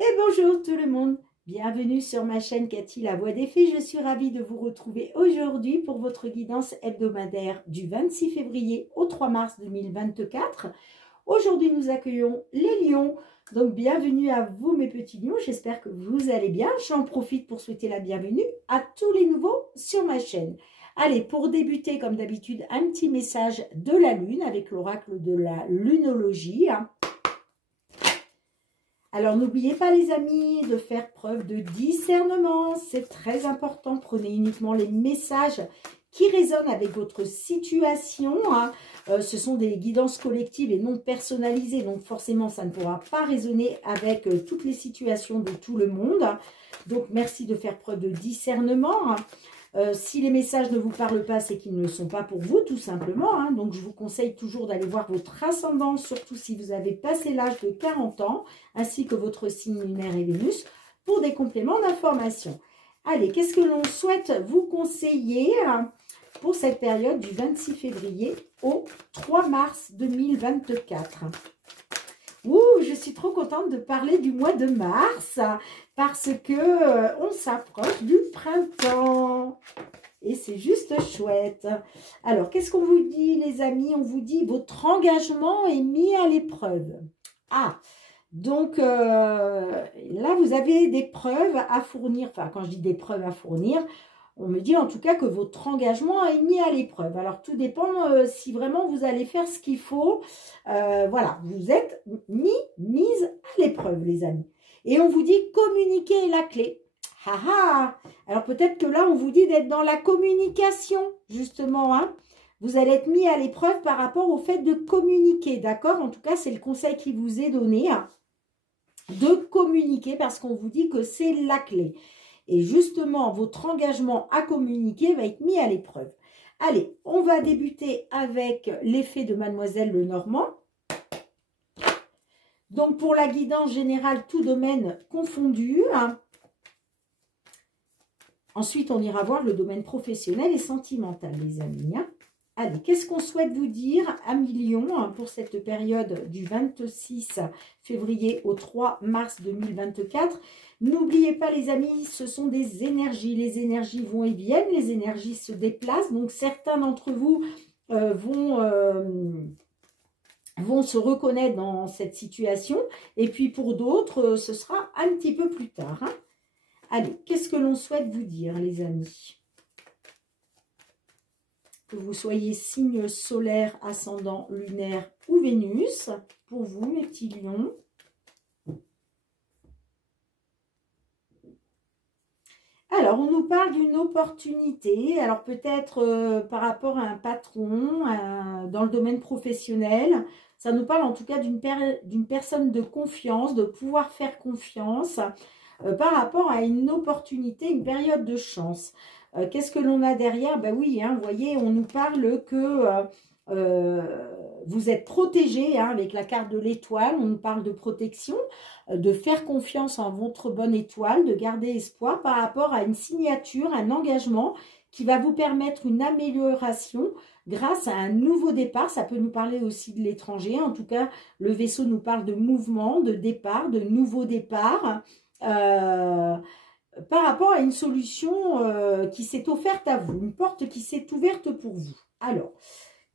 Et bonjour tout le monde, bienvenue sur ma chaîne Cathy la Voix des Fées. Je suis ravie de vous retrouver aujourd'hui pour votre guidance hebdomadaire du 26 février au 3 mars 2024. Aujourd'hui nous accueillons les lions, donc bienvenue à vous mes petits lions, j'espère que vous allez bien. J'en profite pour souhaiter la bienvenue à tous les nouveaux sur ma chaîne. Allez, pour débuter comme d'habitude, un petit message de la lune avec l'oracle de la lunologie. Alors, n'oubliez pas, les amis, de faire preuve de discernement. C'est très important. Prenez uniquement les messages qui résonnent avec votre situation. Ce sont des guidances collectives et non personnalisées. Donc, forcément, ça ne pourra pas résonner avec toutes les situations de tout le monde. Donc, merci de faire preuve de discernement. Si les messages ne vous parlent pas, c'est qu'ils ne sont pas pour vous, tout simplement. Donc, je vous conseille toujours d'aller voir votre ascendant, surtout si vous avez passé l'âge de 40 ans, ainsi que votre signe lunaire et Vénus, pour des compléments d'information. Allez, qu'est-ce que l'on souhaite vous conseiller pour cette période du 26 février au 3 mars 2024 ? Ouh, je suis trop contente de parler du mois de mars parce que on s'approche du printemps et c'est juste chouette. Alors, qu'est-ce qu'on vous dit, les amis? On vous dit votre engagement est mis à l'épreuve. Ah, donc là, vous avez des preuves à fournir. Enfin, quand je dis des preuves à fournir, on me dit en tout cas que votre engagement est mis à l'épreuve. Alors, tout dépend si vraiment vous allez faire ce qu'il faut. Voilà, vous êtes mise à l'épreuve, les amis. Et on vous dit communiquer est la clé. Ah ah. Alors, peut-être que là, on vous dit d'être dans la communication, justement. Vous allez être mis à l'épreuve par rapport au fait de communiquer, d'accord? En tout cas, c'est le conseil qui vous est donné, de communiquer, parce qu'on vous dit que c'est la clé. Et justement, votre engagement à communiquer va être mis à l'épreuve. Allez, on va débuter avec l'effet de Mademoiselle Lenormand. Donc, pour la guidance générale, tout domaine confondu. Ensuite, on ira voir le domaine professionnel et sentimental, les amis. Allez, qu'est-ce qu'on souhaite vous dire à Million pour cette période du 26 février au 3 mars 2024? N'oubliez pas, les amis, ce sont des énergies. Les énergies vont et viennent, les énergies se déplacent. Donc, certains d'entre vous vont se reconnaître dans cette situation. Et puis, pour d'autres, ce sera un petit peu plus tard. Allez, qu'est-ce que l'on souhaite vous dire, les amis? Que vous soyez signe solaire, ascendant, lunaire ou Vénus, pour vous, mes petits lions. Alors, on nous parle d'une opportunité. Alors, peut-être par rapport à un patron dans le domaine professionnel. Ça nous parle en tout cas d'une personne de confiance, de pouvoir faire confiance par rapport à une opportunité, une période de chance. Qu'est-ce que l'on a derrière? Ben oui, vous voyez, on nous parle que vous êtes protégé avec la carte de l'étoile. On nous parle de protection, de faire confiance en votre bonne étoile, de garder espoir par rapport à une signature, un engagement qui va vous permettre une amélioration grâce à un nouveau départ. Ça peut nous parler aussi de l'étranger. En tout cas, le vaisseau nous parle de mouvement, de départ, de nouveau départ. Par rapport à une solution qui s'est offerte à vous, une porte qui s'est ouverte pour vous. Alors,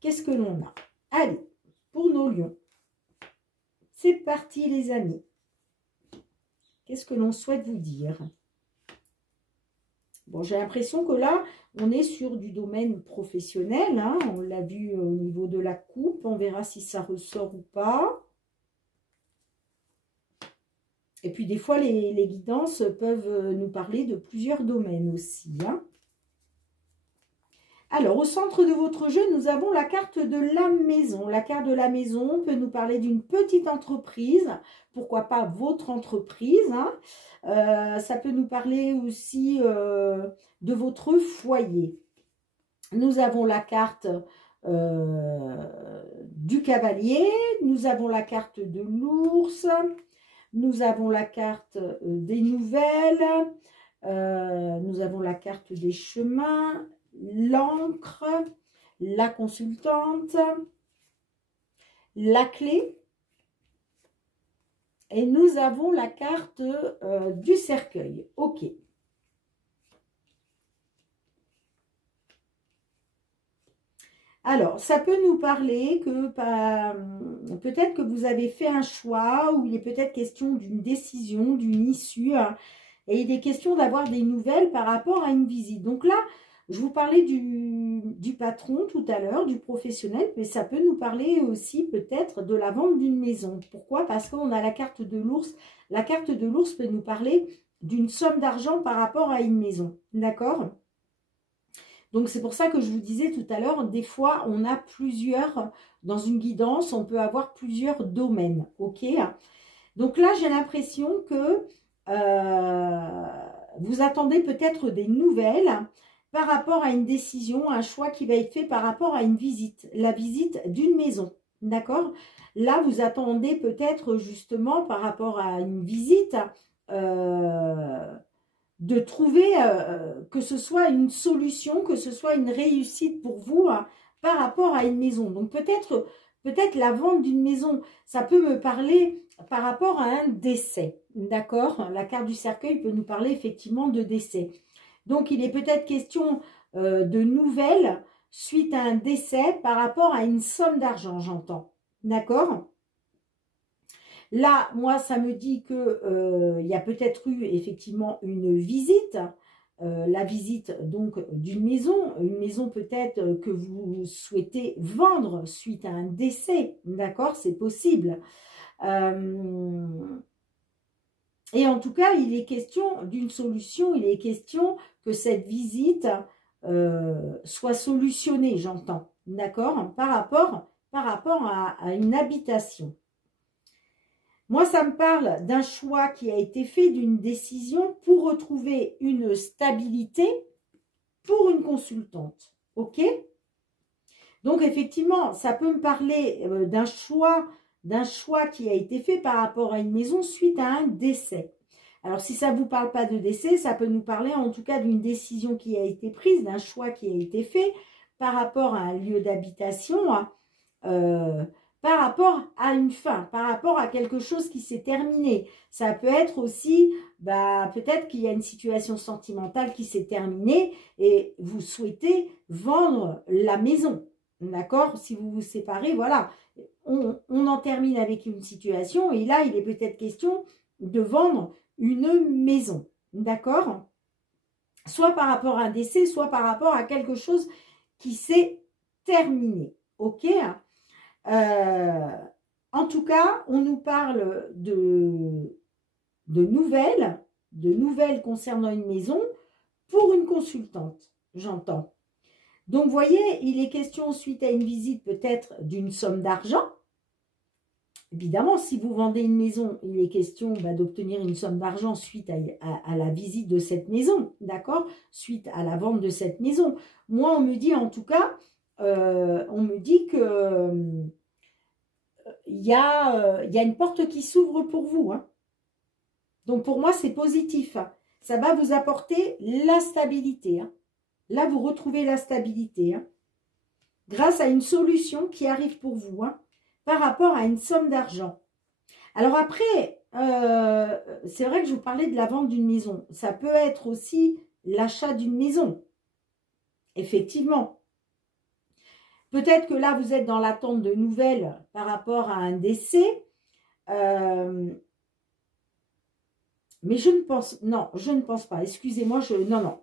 qu'est-ce que l'on a? Allez, pour nos lions, c'est parti les amis. Qu'est-ce que l'on souhaite vous dire? Bon, j'ai l'impression que là, on est sur du domaine professionnel. On l'a vu au niveau de la coupe. On verra si ça ressort ou pas. Et puis, des fois, les guidances peuvent nous parler de plusieurs domaines aussi. Alors, au centre de votre jeu, nous avons la carte de la maison. La carte de la maison peut nous parler d'une petite entreprise. Pourquoi pas votre entreprise. Ça peut nous parler aussi de votre foyer. Nous avons la carte du cavalier. Nous avons la carte de l'ours. Nous avons la carte des nouvelles, nous avons la carte des chemins, l'encre, la consultante, la clé, Et nous avons la carte du cercueil. Ok. Alors, ça peut nous parler que peut-être que vous avez fait un choix ou il est peut-être question d'une décision, d'une issue. Hein, et il est question d'avoir des nouvelles par rapport à une visite. Donc là, je vous parlais du patron tout à l'heure, du professionnel, mais ça peut nous parler aussi peut-être de la vente d'une maison. Pourquoi? Parce qu'on a la carte de l'ours. La carte de l'ours peut nous parler d'une somme d'argent par rapport à une maison. D'accord? Donc c'est pour ça que je vous disais tout à l'heure, des fois on a plusieurs, dans une guidance, on peut avoir plusieurs domaines. Ok? Donc là, j'ai l'impression que vous attendez peut-être des nouvelles par rapport à une décision, un choix qui va être fait par rapport à une visite, la visite d'une maison, d'accord? Là, vous attendez peut-être justement par rapport à une visite de trouver que ce soit une solution, que ce soit une réussite pour vous par rapport à une maison. Donc peut-être la vente d'une maison, ça peut me parler par rapport à un décès, d'accord? La carte du cercueil peut nous parler effectivement de décès. Donc, il est peut-être question de nouvelles suite à un décès par rapport à une somme d'argent, j'entends. D'accord? Là, moi, ça me dit qu'il y a peut-être eu effectivement une visite. La visite donc d'une maison. Une maison peut-être que vous souhaitez vendre suite à un décès. D'accord? C'est possible. Et en tout cas, il est question d'une solution, il est question que cette visite soit solutionnée, j'entends, d'accord, par rapport à une habitation. Moi, ça me parle d'un choix qui a été fait, d'une décision pour retrouver une stabilité pour une consultante, ok? Donc, effectivement, ça peut me parler d'un choix qui a été fait par rapport à une maison suite à un décès. Alors, si ça ne vous parle pas de décès, ça peut nous parler en tout cas d'une décision qui a été prise, d'un choix qui a été fait par rapport à un lieu d'habitation, par rapport à une fin, par rapport à quelque chose qui s'est terminé. Ça peut être aussi, peut-être qu'il y a une situation sentimentale qui s'est terminée et vous souhaitez vendre la maison. D'accord? Si vous vous séparez, voilà, on en termine avec une situation et là, il est peut-être question de vendre une maison. D'accord? Soit par rapport à un décès, soit par rapport à quelque chose qui s'est terminé. Ok? En tout cas, on nous parle de nouvelles concernant une maison pour une consultante, j'entends. Donc, vous voyez, il est question, suite à une visite, peut-être d'une somme d'argent. Évidemment, si vous vendez une maison, il est question d'obtenir une somme d'argent suite à la visite de cette maison, d'accord? Suite à la vente de cette maison. Moi, on me dit en tout cas, on me dit que il y a une porte qui s'ouvre pour vous. Hein. Donc, pour moi, c'est positif. Hein. Ça va vous apporter la stabilité. Hein. Là, vous retrouvez la stabilité hein, grâce à une solution qui arrive pour vous hein, par rapport à une somme d'argent. Alors après, c'est vrai que je vous parlais de la vente d'une maison. Ça peut être aussi l'achat d'une maison. Effectivement. Peut-être que là, vous êtes dans l'attente de nouvelles par rapport à un décès. Mais je ne pense... Non, je ne pense pas. Excusez-moi, non.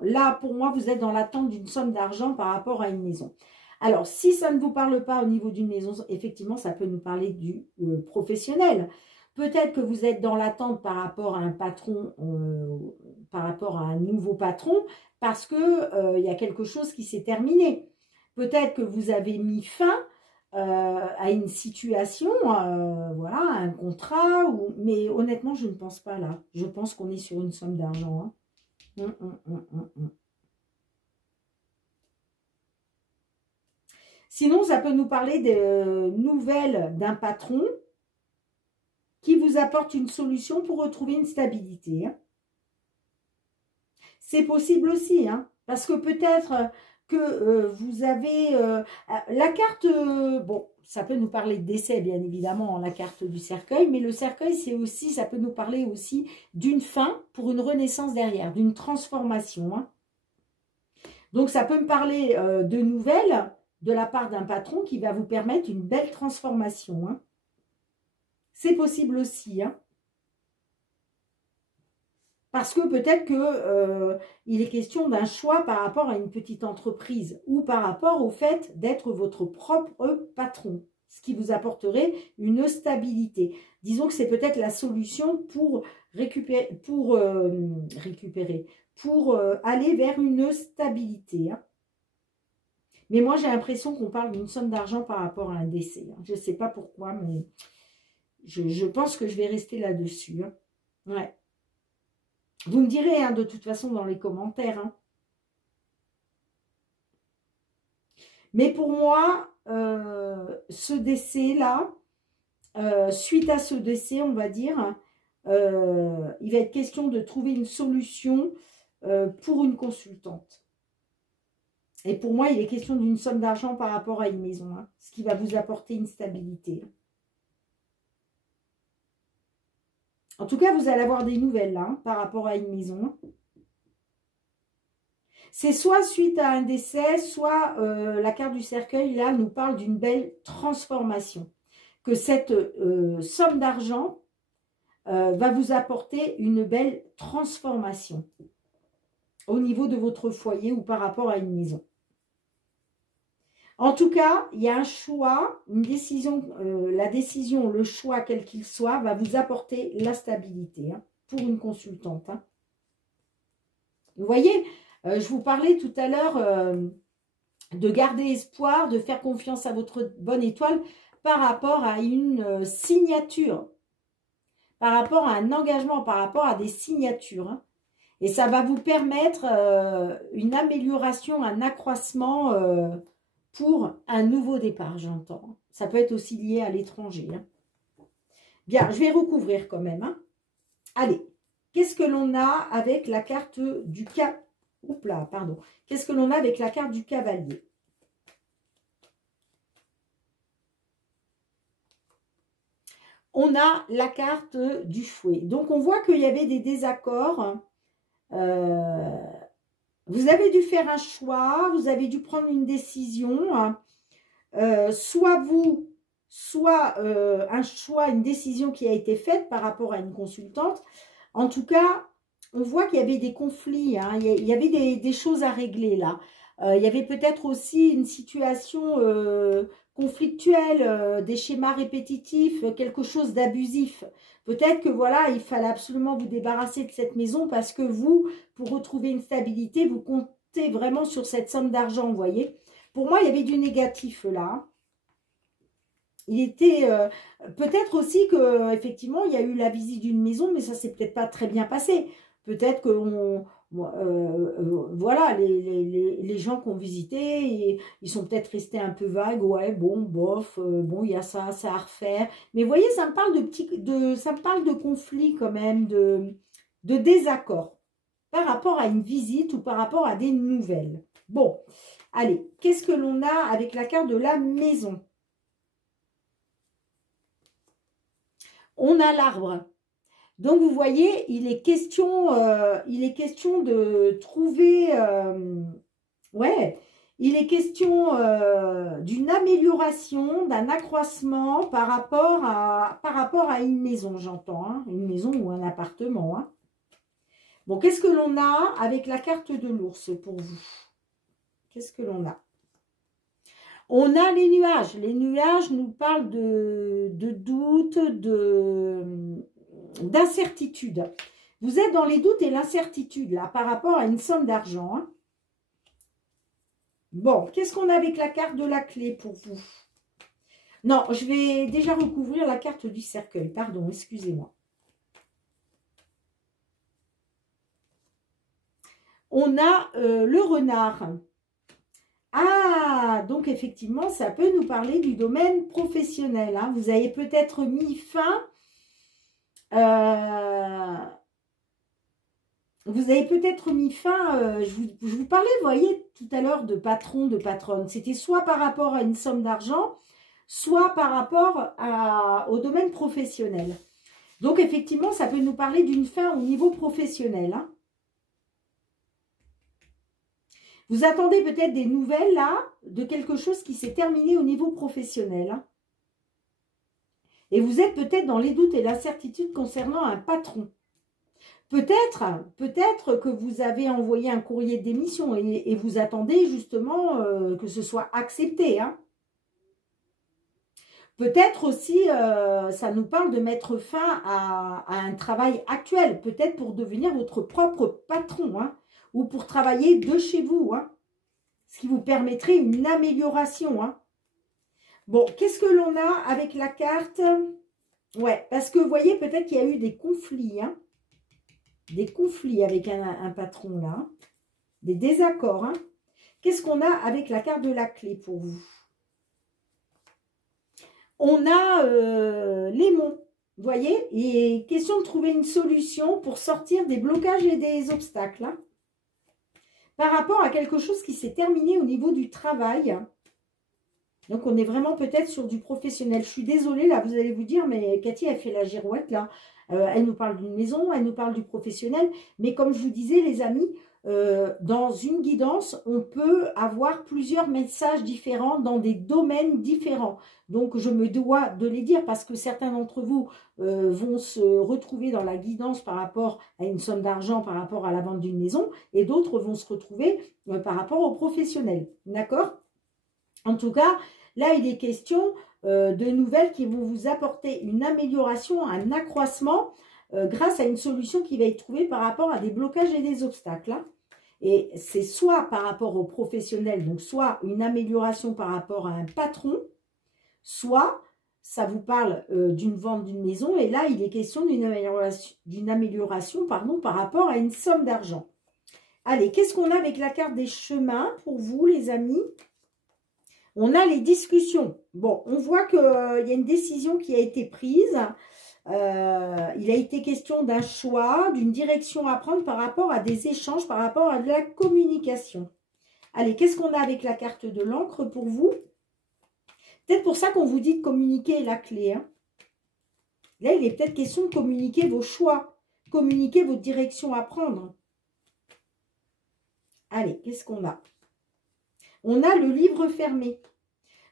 Là, pour moi, vous êtes dans l'attente d'une somme d'argent par rapport à une maison. Alors, si ça ne vous parle pas au niveau d'une maison, effectivement, ça peut nous parler du professionnel. Peut-être que vous êtes dans l'attente par rapport à un patron, par rapport à un nouveau patron, parce qu'il y a quelque chose qui s'est terminé. Peut-être que vous avez mis fin à une situation, voilà, à un contrat, mais honnêtement, je ne pense pas là. Je pense qu'on est sur une somme d'argent. Hein. Sinon, ça peut nous parler de nouvelles d'un patron qui vous apporte une solution pour retrouver une stabilité. Hein. C'est possible aussi, hein, parce que peut-être que vous avez la carte, bon, ça peut nous parler de décès, bien évidemment, la carte du cercueil, mais le cercueil, c'est aussi, ça peut nous parler aussi d'une fin pour une renaissance derrière, d'une transformation. Hein. Donc, ça peut me parler de nouvelles de la part d'un patron qui va vous permettre une belle transformation. Hein. C'est possible aussi. Hein. Parce que peut-être que il est question d'un choix par rapport à une petite entreprise ou par rapport au fait d'être votre propre patron, ce qui vous apporterait une stabilité. Disons que c'est peut-être la solution pour récupérer, pour aller vers une stabilité. Hein. Mais moi, j'ai l'impression qu'on parle d'une somme d'argent par rapport à un décès. Hein. Je ne sais pas pourquoi, mais je pense que je vais rester là-dessus. Hein. Ouais. Vous me direz, hein, de toute façon, dans les commentaires. Hein. Mais pour moi, ce décès-là, suite à ce décès, on va dire, il va être question de trouver une solution pour une consultante. Et pour moi, il est question d'une somme d'argent par rapport à une maison, hein, ce qui va vous apporter une stabilité. En tout cas, vous allez avoir des nouvelles là, hein, par rapport à une maison. C'est soit suite à un décès, soit la carte du cercueil, là, nous parle d'une belle transformation. Que cette somme d'argent va vous apporter une belle transformation au niveau de votre foyer ou par rapport à une maison. En tout cas, il y a un choix, une décision, la décision, le choix, quel qu'il soit, va vous apporter la stabilité hein, pour une consultante. Hein. Vous voyez, je vous parlais tout à l'heure de garder espoir, de faire confiance à votre bonne étoile par rapport à une signature, par rapport à un engagement, par rapport à des signatures. Hein. Et ça va vous permettre une amélioration, un accroissement pour un nouveau départ, j'entends. Ça peut être aussi lié à l'étranger. Hein. Bien, je vais recouvrir quand même. Hein. Allez, qu'est-ce que l'on a avec la carte du Qu'est-ce que l'on a avec la carte du cavalier? On a la carte du fouet. Donc, on voit qu'il y avait des désaccords. Vous avez dû faire un choix, vous avez dû prendre une décision, soit vous, soit un choix, une décision qui a été faite par rapport à une consultante. En tout cas, on voit qu'il y avait des conflits, hein, il y avait des choses à régler là. Il y avait peut-être aussi une situation conflictuelle, des schémas répétitifs, quelque chose d'abusif. Peut-être que voilà, il fallait absolument vous débarrasser de cette maison parce que vous, pour retrouver une stabilité, vous comptez vraiment sur cette somme d'argent, vous voyez. Pour moi, il y avait du négatif là. Il était peut-être aussi que effectivement, il y a eu la visite d'une maison, mais ça s'est peut-être pas très bien passé. Peut-être que voilà, les gens qui ont visité, ils sont peut-être restés un peu vagues. Ouais, bon, bof, bon, il y a ça à refaire. Mais vous voyez, ça me parle ça me parle de conflit quand même, de désaccord par rapport à une visite ou par rapport à des nouvelles. Bon, allez, qu'est-ce que l'on a avec la carte de la maison? On a l'arbre. Donc, vous voyez, il est question de trouver... ouais, il est question d'une amélioration, d'un accroissement par rapport à une maison, j'entends. Hein, une maison ou un appartement. Hein. Bon, qu'est-ce que l'on a avec la carte de l'ours pour vous? Qu'est-ce que l'on a? On a les nuages. Les nuages nous parlent de doute, d'incertitude. Vous êtes dans les doutes et l'incertitude, là, par rapport à une somme d'argent. Hein. Bon, qu'est-ce qu'on a avec la carte de la clé pour vous? Non, je vais déjà recouvrir la carte du cercueil. Pardon, excusez-moi. On a le renard. Ah, donc effectivement, ça peut nous parler du domaine professionnel. Hein. Vous avez peut-être mis fin... vous avez peut-être mis fin... je vous parlais, vous voyez, tout à l'heure de patron, de patronne. C'était soit par rapport à une somme d'argent, soit par rapport au domaine professionnel. Donc, effectivement, ça peut nous parler d'une fin au niveau professionnel. Hein. Vous attendez peut-être des nouvelles, là, de quelque chose qui s'est terminé au niveau professionnel. Hein. Et vous êtes peut-être dans les doutes et l'incertitude concernant un patron. Peut-être que vous avez envoyé un courrier de démission et vous attendez justement que ce soit accepté. Hein. Peut-être aussi, ça nous parle de mettre fin à un travail actuel, peut-être pour devenir votre propre patron, hein, ou pour travailler de chez vous, hein, ce qui vous permettrait une amélioration. Hein. Bon, qu'est-ce que l'on a avec la carte? Ouais, parce que vous voyez, peut-être qu'il y a eu des conflits, hein, des conflits avec un patron là, des désaccords. Hein. Qu'est-ce qu'on a avec la carte de la clé pour vous? On a l'aimant, vous voyez, et question de trouver une solution pour sortir des blocages et des obstacles. Hein, par rapport à quelque chose qui s'est terminé au niveau du travail. Donc, on est vraiment peut-être sur du professionnel. Je suis désolée, là, vous allez vous dire, mais Cathy, elle fait la girouette, là. Elle nous parle d'une maison, elle nous parle du professionnel. Mais comme je vous disais, les amis, dans une guidance, on peut avoir plusieurs messages différents dans des domaines différents. Donc, je me dois de les dire parce que certains d'entre vous vont se retrouver dans la guidance par rapport à une somme d'argent, par rapport à la vente d'une maison, et d'autres vont se retrouver par rapport au professionnel. D'accord? En tout cas, là, il est question de nouvelles qui vont vous apporter une amélioration, un accroissement grâce à une solution qui va être trouvée par rapport à des blocages et des obstacles. Hein. Et c'est soit par rapport aux professionnels, donc soit une amélioration par rapport à un patron, soit ça vous parle d'une vente d'une maison. Et là, il est question d'une amélioration par rapport à une somme d'argent. Allez, qu'est-ce qu'on a avec la carte des chemins pour vous, les amis ? On a les discussions. Bon, on voit qu'il y a une décision qui a été prise. Il a été question d'un choix, d'une direction à prendre par rapport à des échanges, par rapport à de la communication. Allez, qu'est-ce qu'on a avec la carte de l'encre pour vous? Peut-être pour ça qu'on vous dit de communiquer la clé. Hein. Là, il est peut-être question de communiquer vos choix, communiquer votre direction à prendre. Allez, qu'est-ce qu'on a? On a le livre fermé.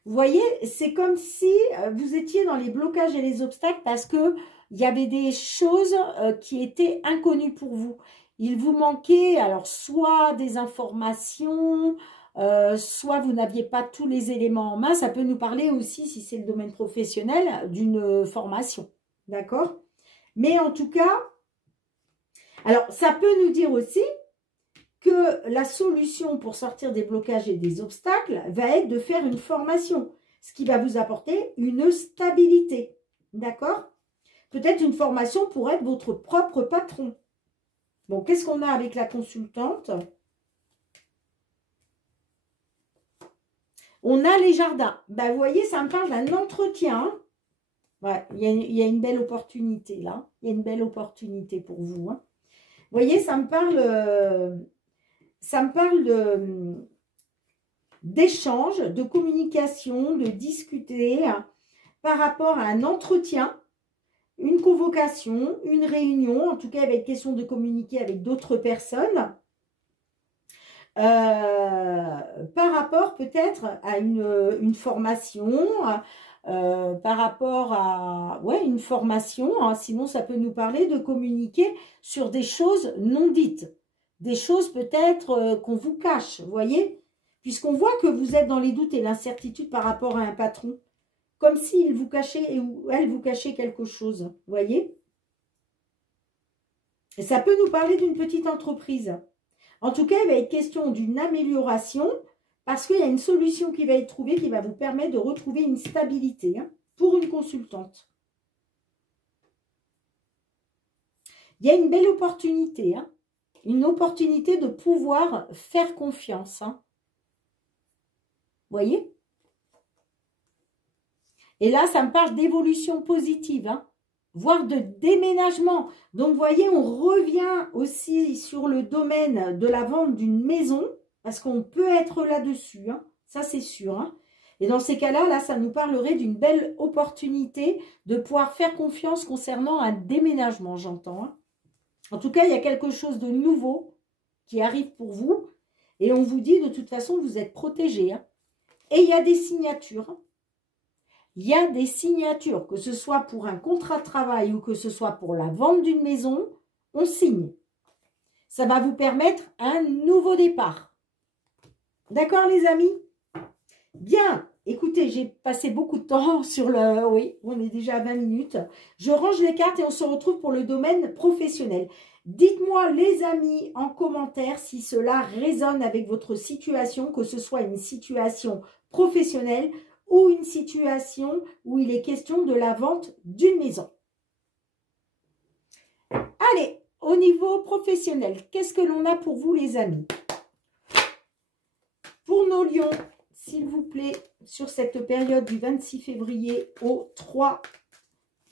Vous voyez, c'est comme si vous étiez dans les blocages et les obstacles parce qu'il y avait des choses qui étaient inconnues pour vous. Il vous manquait alors soit des informations, soit vous n'aviez pas tous les éléments en main. Ça peut nous parler aussi, si c'est le domaine professionnel, d'une formation. D'accord? Mais en tout cas, alors ça peut nous dire aussi que la solution pour sortir des blocages et des obstacles va être de faire une formation, ce qui va vous apporter une stabilité. D'accord? Peut-être une formation pour être votre propre patron. Bon, qu'est-ce qu'on a avec la consultante? On a les jardins. Ben, vous voyez, ça me parle d'un entretien. Ouais, il y a une belle opportunité là. Il y a une belle opportunité pour vous. Hein. Vous voyez, ça me parle d'échange, de communication, de discuter hein, par rapport à un entretien, une convocation, une réunion. En tout cas, il va être question de communiquer avec d'autres personnes. Par rapport peut-être à une formation, par rapport à une formation, hein, sinon ça peut nous parler de communiquer sur des choses non dites, des choses peut-être qu'on vous cache, vous voyez, puisqu'on voit que vous êtes dans les doutes et l'incertitude par rapport à un patron, comme s'il vous cachait ou elle vous cachait quelque chose, vous voyez. Et ça peut nous parler d'une petite entreprise. En tout cas, il va être question d'une amélioration parce qu'il y a une solution qui va être trouvée qui va vous permettre de retrouver une stabilité hein, pour une consultante. Il y a une belle opportunité, hein, une opportunité de pouvoir faire confiance. Hein. Vous voyez? Et là, ça me parle d'évolution positive, hein, voire de déménagement. Donc, vous voyez, on revient aussi sur le domaine de la vente d'une maison, parce qu'on peut être là-dessus, hein, ça c'est sûr. Hein. Et dans ces cas-là, là, ça nous parlerait d'une belle opportunité de pouvoir faire confiance concernant un déménagement, j'entends. Hein. En tout cas, il y a quelque chose de nouveau qui arrive pour vous. Et on vous dit, de toute façon, vous êtes protégés. Hein. Et il y a des signatures. Il y a des signatures, que ce soit pour un contrat de travail ou que ce soit pour la vente d'une maison, on signe. Ça va vous permettre un nouveau départ. D'accord, les amis? Bien, écoutez, j'ai passé beaucoup de temps sur le... Oui, on est déjà à 20 minutes. Je range les cartes et on se retrouve pour le domaine professionnel. Dites-moi, les amis, en commentaire si cela résonne avec votre situation, que ce soit une situation professionnelle ou une situation où il est question de la vente d'une maison. Allez, au niveau professionnel, qu'est-ce que l'on a pour vous, les amis? Pour nos lions, s'il vous plaît, sur cette période du 26 février au 3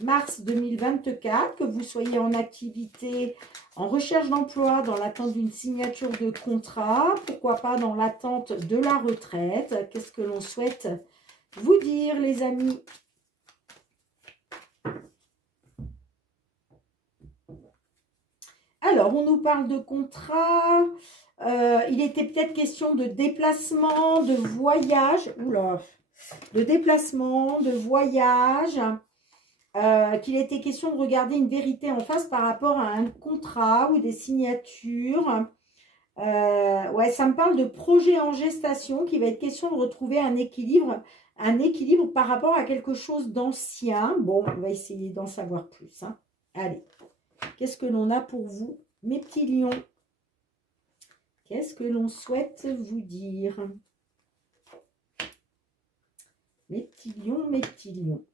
mars 2024, que vous soyez en activité, en recherche d'emploi, dans l'attente d'une signature de contrat, pourquoi pas dans l'attente de la retraite, qu'est-ce que l'on souhaite vous dire, les amis? Alors, on nous parle de contrat. Il était peut-être question de déplacement, de voyage. Oula, de déplacement, de voyage. Qu'il était question de regarder une vérité en face par rapport à un contrat ou des signatures. Ouais, ça me parle de projet en gestation, qui va être question de retrouver un équilibre par rapport à quelque chose d'ancien. Bon, on va essayer d'en savoir plus. Hein. Allez, qu'est-ce que l'on a pour vous, mes petits lions? Qu'est-ce que l'on souhaite vous dire? Mes petits lions, mes petits lions.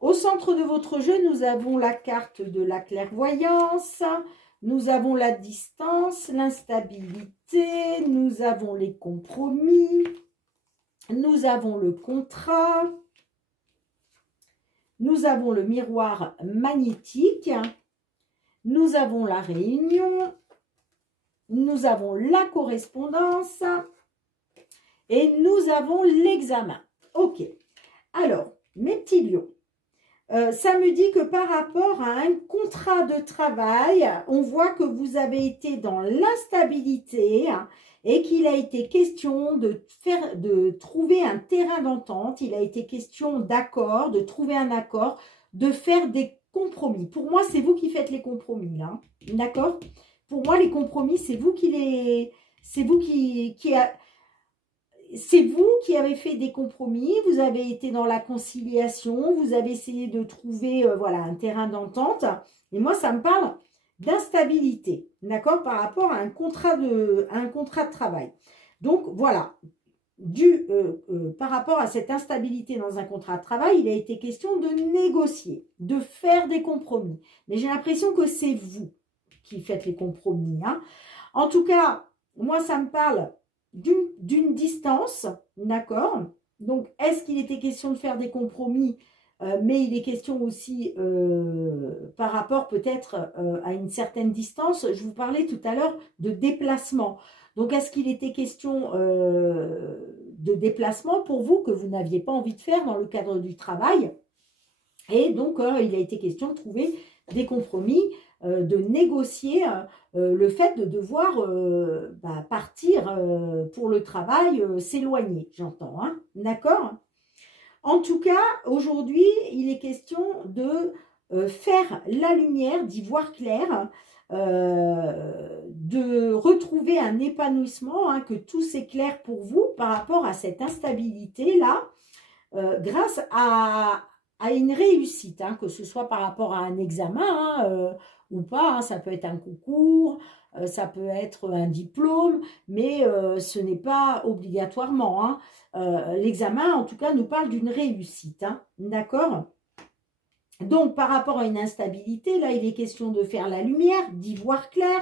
Au centre de votre jeu, nous avons la carte de la clairvoyance, nous avons la distance, l'instabilité, nous avons les compromis, nous avons le contrat, nous avons le miroir magnétique, nous avons la réunion, nous avons la correspondance et nous avons l'examen. Ok, alors, mes petits lions. Ça me dit que par rapport à un contrat de travail, on voit que vous avez été dans l'instabilité et qu'il a été question de trouver un terrain d'entente. Il a été question d'accord, de trouver un accord, de faire des compromis. Pour moi, c'est vous qui faites les compromis, là. D'accord? Pour moi, les compromis, c'est vous qui les... C'est vous C'est vous qui avez fait des compromis, vous avez été dans la conciliation, vous avez essayé de trouver voilà, un terrain d'entente. Et moi, ça me parle d'instabilité, d'accord, par rapport à un contrat de travail. Donc, voilà, par rapport à cette instabilité dans un contrat de travail, il a été question de négocier, de faire des compromis. Mais j'ai l'impression que c'est vous qui faites les compromis. Hein. En tout cas, moi, ça me parle d'une distance, d'accord? Donc, est-ce qu'il était question de faire des compromis, mais il est question aussi par rapport peut-être à une certaine distance. Je vous parlais tout à l'heure de déplacement. Donc, est-ce qu'il était question de déplacement pour vous que vous n'aviez pas envie de faire dans le cadre du travail? Et donc, il a été question de trouver des compromis, de négocier le fait de devoir partir pour le travail, s'éloigner, j'entends, hein, d'accord? En tout cas, aujourd'hui, il est question de faire la lumière, d'y voir clair, de retrouver un épanouissement, hein, que tout s'éclaire pour vous par rapport à cette instabilité-là, grâce à une réussite, hein, que ce soit par rapport à un examen hein, ou pas, hein, ça peut être un concours, ça peut être un diplôme, mais ce n'est pas obligatoirement. Hein. L'examen, en tout cas, nous parle d'une réussite, hein, d'accord? Donc, par rapport à une instabilité, là, il est question de faire la lumière, d'y voir clair,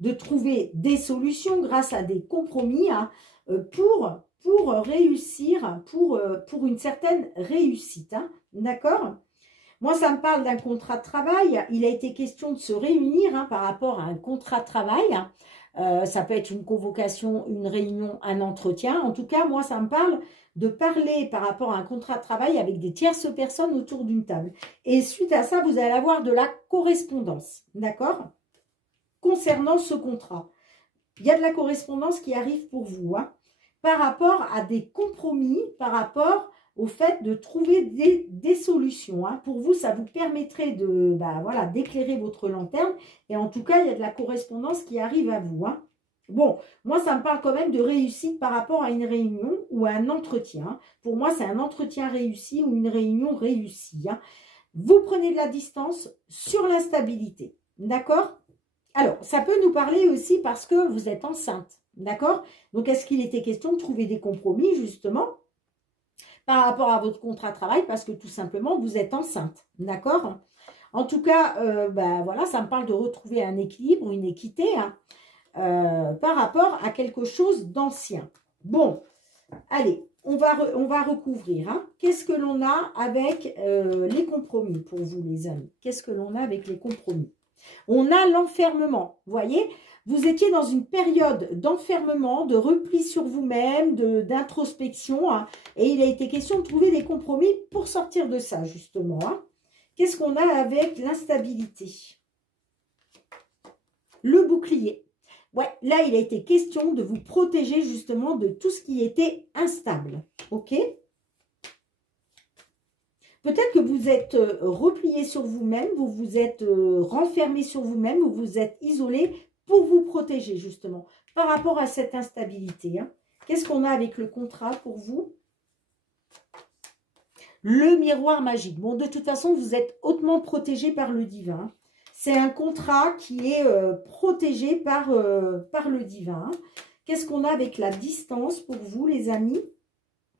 de trouver des solutions grâce à des compromis hein, pour pour réussir, pour une certaine réussite. Hein, d'accord? Moi, ça me parle d'un contrat de travail. Il a été question de se réunir hein, par rapport à un contrat de travail. Ça peut être une convocation, une réunion, un entretien. En tout cas, moi, ça me parle de parler par rapport à un contrat de travail avec des tierces personnes autour d'une table. Et suite à ça, vous allez avoir de la correspondance. D'accord? Concernant ce contrat. Il y a de la correspondance qui arrive pour vous. Hein, par rapport à des compromis, par rapport au fait de trouver des solutions. Hein. Pour vous, ça vous permettrait de, voilà, d'éclairer votre lanterne. Et en tout cas, il y a de la correspondance qui arrive à vous. Hein. Bon, moi, ça me parle quand même de réussite par rapport à une réunion ou à un entretien. Pour moi, c'est un entretien réussi ou une réunion réussie. Hein. Vous prenez de la distance sur l'instabilité. D'accord? Alors, ça peut nous parler aussi parce que vous êtes enceinte. D'accord? Donc, est-ce qu'il était question de trouver des compromis, justement, par rapport à votre contrat de travail, parce que tout simplement, vous êtes enceinte, d'accord? En tout cas, voilà, ça me parle de retrouver un équilibre, une équité, hein, par rapport à quelque chose d'ancien. Bon, allez, on va recouvrir. Hein. Qu'est-ce que l'on a avec les compromis pour vous, les amis? Qu'est-ce que l'on a avec les compromis? On a l'enfermement, vous voyez? Vous étiez dans une période d'enfermement, de repli sur vous-même, d'introspection. Hein, et il a été question de trouver des compromis pour sortir de ça, justement. Hein. Qu'est-ce qu'on a avec l'instabilité? Le bouclier. Ouais, là, il a été question de vous protéger, justement, de tout ce qui était instable. OK? Peut-être que vous êtes replié sur vous-même, vous vous êtes renfermé sur vous-même, vous vous êtes isolé pour vous protéger, justement, par rapport à cette instabilité. Hein. Qu'est-ce qu'on a avec le contrat pour vous? Le miroir magique. Bon, de toute façon, vous êtes hautement protégé par le divin. C'est un contrat qui est protégé par le divin. Qu'est-ce qu'on a avec la distance pour vous, les amis?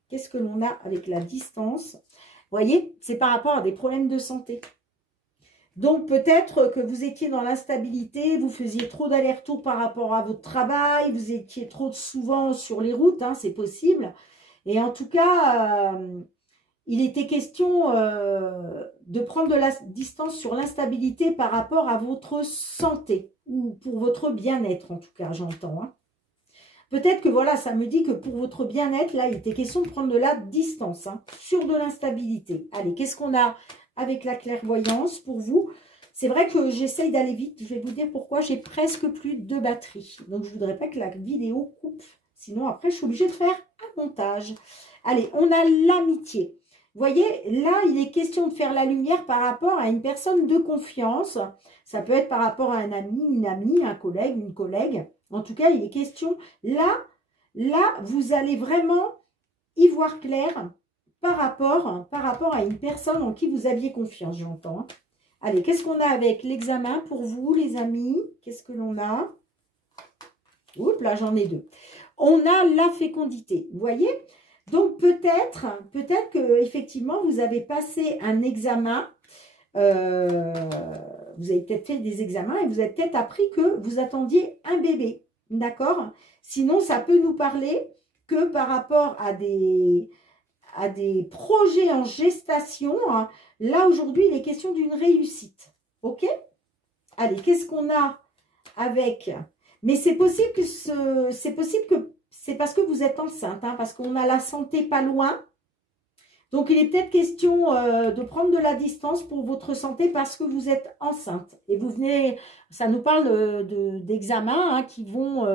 Qu'est-ce que l'on a avec la distance? Vous voyez, c'est par rapport à des problèmes de santé. Donc, peut-être que vous étiez dans l'instabilité, vous faisiez trop d'allers-retours par rapport à votre travail, vous étiez trop souvent sur les routes, hein, c'est possible. Et en tout cas, il était question de prendre de la distance sur l'instabilité par rapport à votre santé, ou pour votre bien-être en tout cas, j'entends. Hein. Peut-être que voilà, ça me dit que pour votre bien-être, là, il était question de prendre de la distance hein, sur de l'instabilité. Allez, qu'est-ce qu'on a avec la clairvoyance pour vous? C'est vrai que j'essaye d'aller vite. Je vais vous dire pourquoi. J'ai presque plus de batterie. Donc, je ne voudrais pas que la vidéo coupe. Sinon, après, je suis obligée de faire un montage. Allez, on a l'amitié. Vous voyez, là, il est question de faire la lumière par rapport à une personne de confiance. Ça peut être par rapport à un ami, une amie, un collègue, une collègue. En tout cas, il est question, là, vous allez vraiment y voir clair par rapport à une personne en qui vous aviez confiance, j'entends. Hein. Allez, qu'est-ce qu'on a avec l'examen pour vous, les amis? Qu'est-ce que l'on a? Oups, là, j'en ai deux. On a la fécondité, vous voyez? Donc, peut-être que effectivement vous avez passé un examen, vous avez peut-être fait des examens et vous avez peut-être appris que vous attendiez un bébé, d'accord? Sinon, ça peut nous parler que par rapport à des projets en gestation, hein, là, aujourd'hui, il est question d'une réussite, ok? Allez, qu'est-ce qu'on a avec... Mais c'est possible que c'est parce que vous êtes enceinte, hein, parce qu'on a la santé pas loin. Donc, il est peut-être question de prendre de la distance pour votre santé parce que vous êtes enceinte. Et vous venez, ça nous parle d'examens hein, qui vont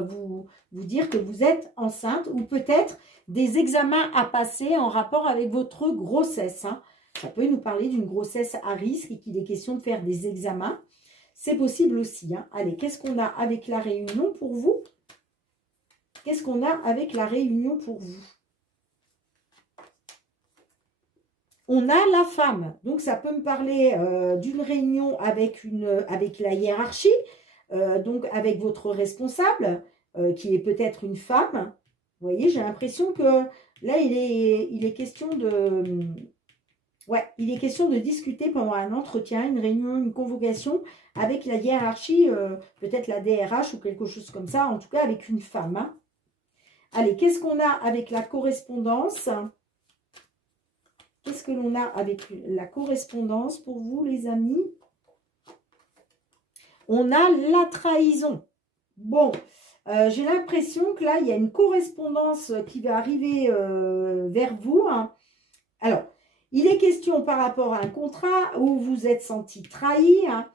vous dire que vous êtes enceinte ou peut-être des examens à passer en rapport avec votre grossesse. Hein. Ça peut nous parler d'une grossesse à risque et qu'il est question de faire des examens. C'est possible aussi. Hein. Allez, qu'est-ce qu'on a avec la réunion pour vous? Qu'est-ce qu'on a avec la réunion pour vous? On a la femme. Donc, ça peut me parler d'une réunion avec la hiérarchie, donc avec votre responsable, qui est peut-être une femme. Vous voyez, j'ai l'impression que là, il est question de... Ouais, il est question de discuter pendant un entretien, une réunion, une convocation avec la hiérarchie, peut-être la DRH ou quelque chose comme ça, en tout cas avec une femme. Hein. Allez, qu'est-ce qu'on a avec la correspondance? Qu'est-ce que l'on a avec la correspondance pour vous, les amis? On a la trahison. Bon, j'ai l'impression que là, il y a une correspondance qui va arriver vers vous. Hein. Alors, il est question par rapport à un contrat où vous êtes senti trahi. Hein.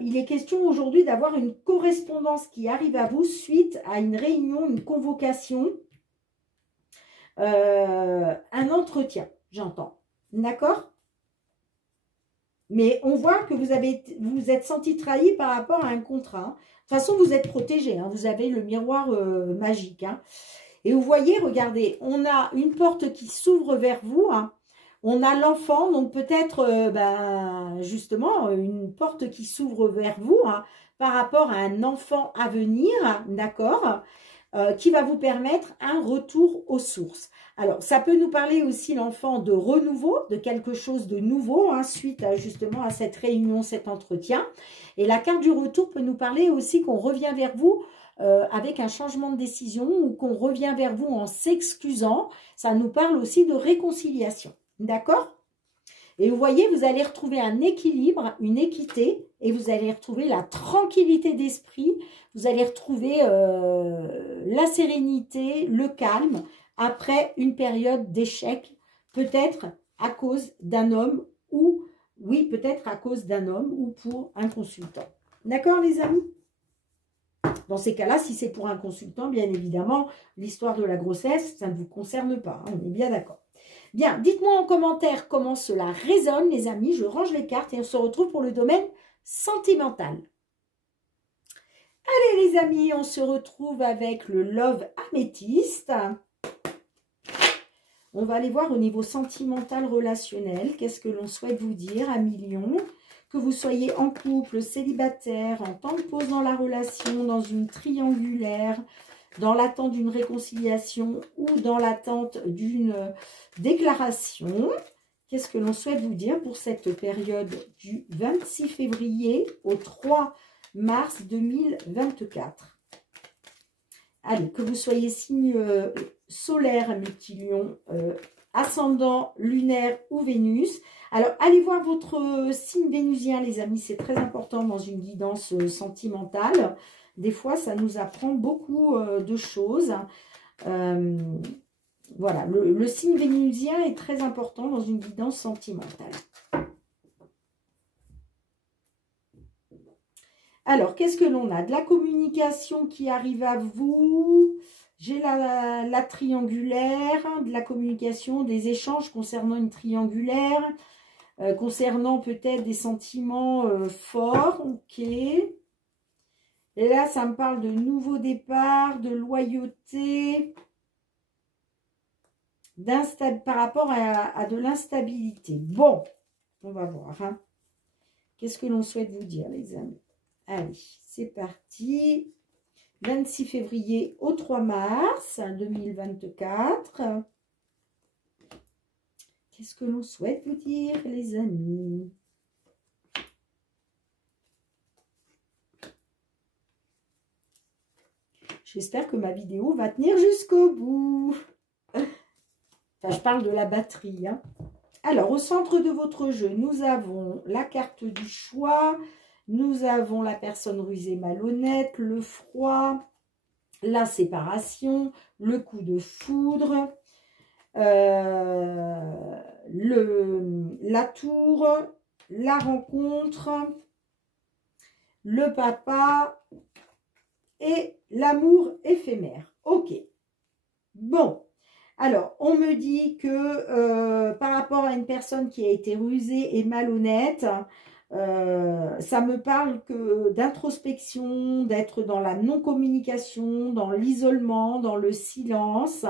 Il est question aujourd'hui d'avoir une correspondance qui arrive à vous suite à une réunion, une convocation, un entretien, j'entends. D'accord? Mais on voit que vous êtes senti trahi par rapport à un contrat. Hein. De toute façon, vous êtes protégé. Hein. Vous avez le miroir magique. Hein. Et vous voyez, regardez, on a une porte qui s'ouvre vers vous. Hein. On a l'enfant, donc peut-être justement une porte qui s'ouvre vers vous hein, par rapport à un enfant à venir, d'accord, qui va vous permettre un retour aux sources. Alors, ça peut nous parler aussi, l'enfant, de renouveau, de quelque chose de nouveau, hein, suite justement à cette réunion, cet entretien. Et la carte du retour peut nous parler aussi qu'on revient vers vous avec un changement de décision ou qu'on revient vers vous en s'excusant. Ça nous parle aussi de réconciliation. D'accord? Et vous voyez, vous allez retrouver un équilibre, une équité, et vous allez retrouver la tranquillité d'esprit, vous allez retrouver la sérénité, le calme, après une période d'échec, peut-être à cause d'un homme ou, oui, peut-être à cause d'un homme ou pour un consultant. D'accord, les amis? Dans ces cas-là, si c'est pour un consultant, bien évidemment, l'histoire de la grossesse, ça ne vous concerne pas, hein, on est bien d'accord. Bien, dites-moi en commentaire comment cela résonne, les amis. Je range les cartes et on se retrouve pour le domaine sentimental. Allez, les amis, on se retrouve avec le Love Améthyste. On va aller voir au niveau sentimental, relationnel. Qu'est-ce que l'on souhaite vous dire à millions? Que vous soyez en couple, célibataire, en temps de pause dans la relation, dans une triangulaire, dans l'attente d'une réconciliation ou dans l'attente d'une déclaration. Qu'est-ce que l'on souhaite vous dire pour cette période du 26 février au 3 mars 2024? Allez, que vous soyez signe solaire, mes petits lions, ascendant, lunaire ou Vénus. Alors, allez voir votre signe vénusien, les amis, c'est très important dans une guidance sentimentale. Des fois, ça nous apprend beaucoup de choses. Voilà, le signe vénusien est très important dans une guidance sentimentale. Alors, qu'est-ce que l'on a? De la communication qui arrive à vous. J'ai la triangulaire, de la communication, des échanges concernant une triangulaire, concernant peut-être des sentiments forts, ok. Et là, ça me parle de nouveau départ, de loyauté, par rapport à de l'instabilité. Bon, on va voir. Hein. Qu'est-ce que l'on souhaite vous dire, les amis? Allez, c'est parti. 26 février au 3 mars 2024. Qu'est-ce que l'on souhaite vous dire, les amis? J'espère que ma vidéo va tenir jusqu'au bout. Enfin, je parle de la batterie. Hein. Alors, au centre de votre jeu, nous avons la carte du choix. Nous avons la personne rusée malhonnête, le froid, la séparation, le coup de foudre, la tour, la rencontre, le papa et l'amour éphémère. Ok. Bon. Alors, on me dit que par rapport à une personne qui a été rusée et malhonnête, ça me parle que d'introspection, d'être dans la non-communication, dans l'isolement, dans le silence,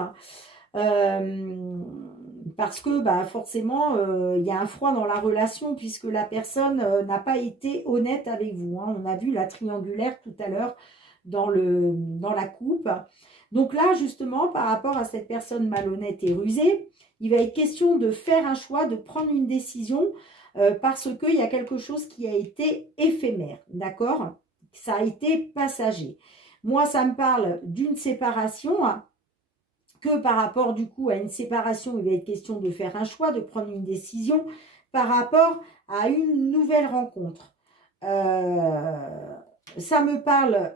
parce que forcément, il y a un froid dans la relation puisque la personne n'a pas été honnête avec vous. Hein. On a vu la triangulaire tout à l'heure dans la coupe. Donc là, justement, par rapport à cette personne malhonnête et rusée, il va être question de faire un choix, de prendre une décision, parce qu'il y a quelque chose qui a été éphémère, d'accord? Ça a été passager. Moi, ça me parle d'une séparation, hein, que par rapport du coup à une séparation, il va être question de faire un choix, de prendre une décision par rapport à une nouvelle rencontre. Ça me parle,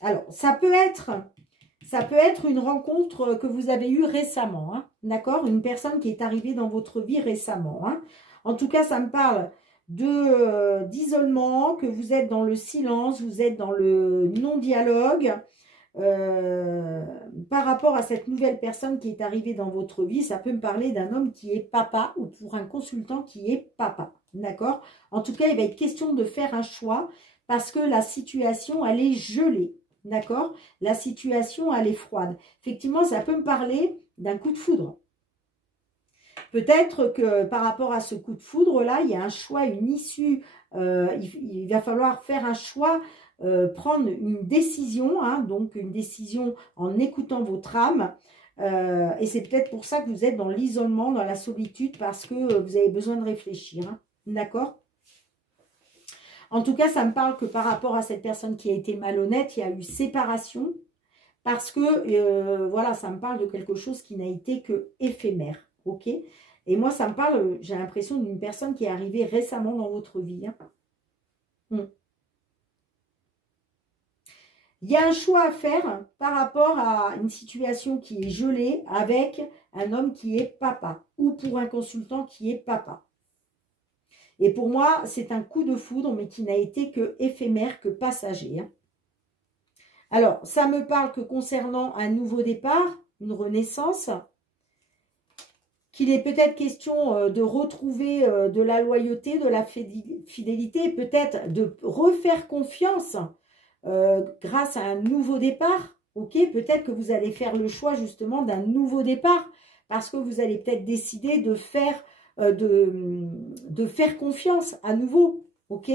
alors ça peut être une rencontre que vous avez eue récemment, hein, d'accord? Une personne qui est arrivée dans votre vie récemment. Hein. En tout cas, ça me parle d'isolement, que vous êtes dans le silence, vous êtes dans le non-dialogue. Par rapport à cette nouvelle personne qui est arrivée dans votre vie, ça peut me parler d'un homme qui est papa ou pour un consultant qui est papa, d'accord? En tout cas, il va être question de faire un choix parce que la situation, elle est gelée, d'accord? La situation, elle est froide. Effectivement, ça peut me parler d'un coup de foudre. Peut-être que par rapport à ce coup de foudre-là, il y a un choix, une issue. Il va falloir faire un choix, prendre une décision, hein, donc une décision en écoutant votre âme. Et c'est peut-être pour ça que vous êtes dans l'isolement, dans la solitude, parce que vous avez besoin de réfléchir. Hein, d'accord? En tout cas, ça me parle que par rapport à cette personne qui a été malhonnête, il y a eu séparation. Parce que, voilà, ça me parle de quelque chose qui n'a été que éphémère. Ok? Et moi, ça me parle, j'ai l'impression d'une personne qui est arrivée récemment dans votre vie. Hein. Il y a un choix à faire par rapport à une situation qui est gelée avec un homme qui est papa ou pour un consultant qui est papa. Et pour moi, c'est un coup de foudre, mais qui n'a été que éphémère, que passager. Hein. Alors, ça me parle que concernant un nouveau départ, une renaissance, qu'il est peut-être question de retrouver de la loyauté, de la fidélité, peut-être de refaire confiance grâce à un nouveau départ. Ok, peut-être que vous allez faire le choix justement d'un nouveau départ parce que vous allez peut-être décider de faire, faire confiance à nouveau. Ok,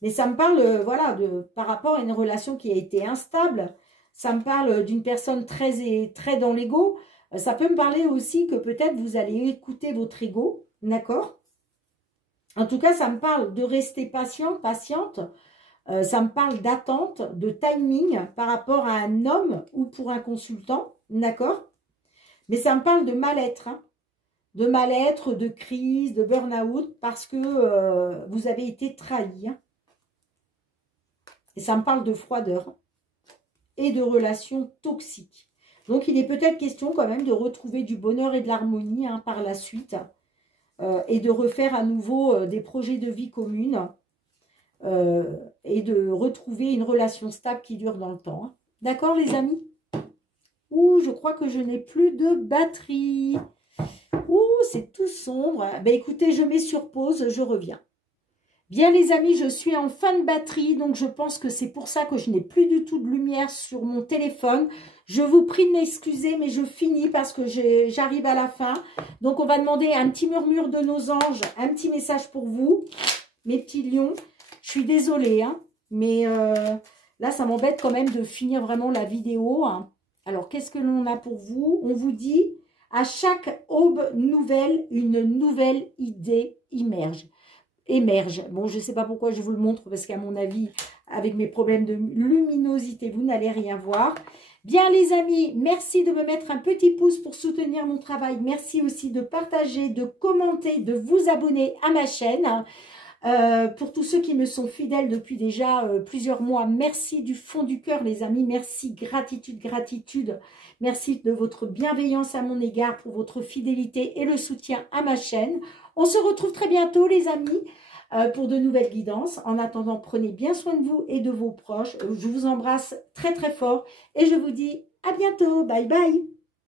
mais ça me parle voilà, par rapport à une relation qui a été instable. Ça me parle d'une personne très dans l'ego. Ça peut me parler aussi que peut-être vous allez écouter votre ego, d'accord? En tout cas, ça me parle de rester patiente. Ça me parle d'attente, de timing par rapport à un homme ou pour un consultant, d'accord? Mais ça me parle de mal-être, hein, de mal-être, de crise, de burn-out parce que vous avez été trahi. Hein. Et ça me parle de froideur et de relations toxiques. Donc, il est peut-être question quand même de retrouver du bonheur et de l'harmonie hein, par la suite et de refaire à nouveau des projets de vie communes et de retrouver une relation stable qui dure dans le temps. Hein. D'accord, les amis? Ouh, je crois que je n'ai plus de batterie. Ouh, c'est tout sombre. Ben, écoutez, je mets sur pause, je reviens. Bien les amis, je suis en fin de batterie, donc je pense que c'est pour ça que je n'ai plus du tout de lumière sur mon téléphone. Je vous prie de m'excuser, mais je finis parce que j'arrive à la fin. Donc on va demander un petit murmure de nos anges, un petit message pour vous, mes petits lions. Je suis désolée, hein, mais là ça m'embête quand même de finir vraiment la vidéo. Hein. Alors qu'est-ce que l'on a pour vous? On vous dit, à chaque aube nouvelle, une nouvelle idée émerge. Bon, je ne sais pas pourquoi je vous le montre, parce qu'à mon avis, avec mes problèmes de luminosité, vous n'allez rien voir. Bien, les amis, merci de me mettre un petit pouce pour soutenir mon travail. Merci aussi de partager, de commenter, de vous abonner à ma chaîne. Pour tous ceux qui me sont fidèles depuis déjà plusieurs mois, merci du fond du cœur, les amis. Merci, gratitude, gratitude. Merci de votre bienveillance à mon égard, pour votre fidélité et le soutien à ma chaîne. On se retrouve très bientôt, les amis, pour de nouvelles guidances. En attendant, prenez bien soin de vous et de vos proches. Je vous embrasse très, très fort et je vous dis à bientôt. Bye, bye.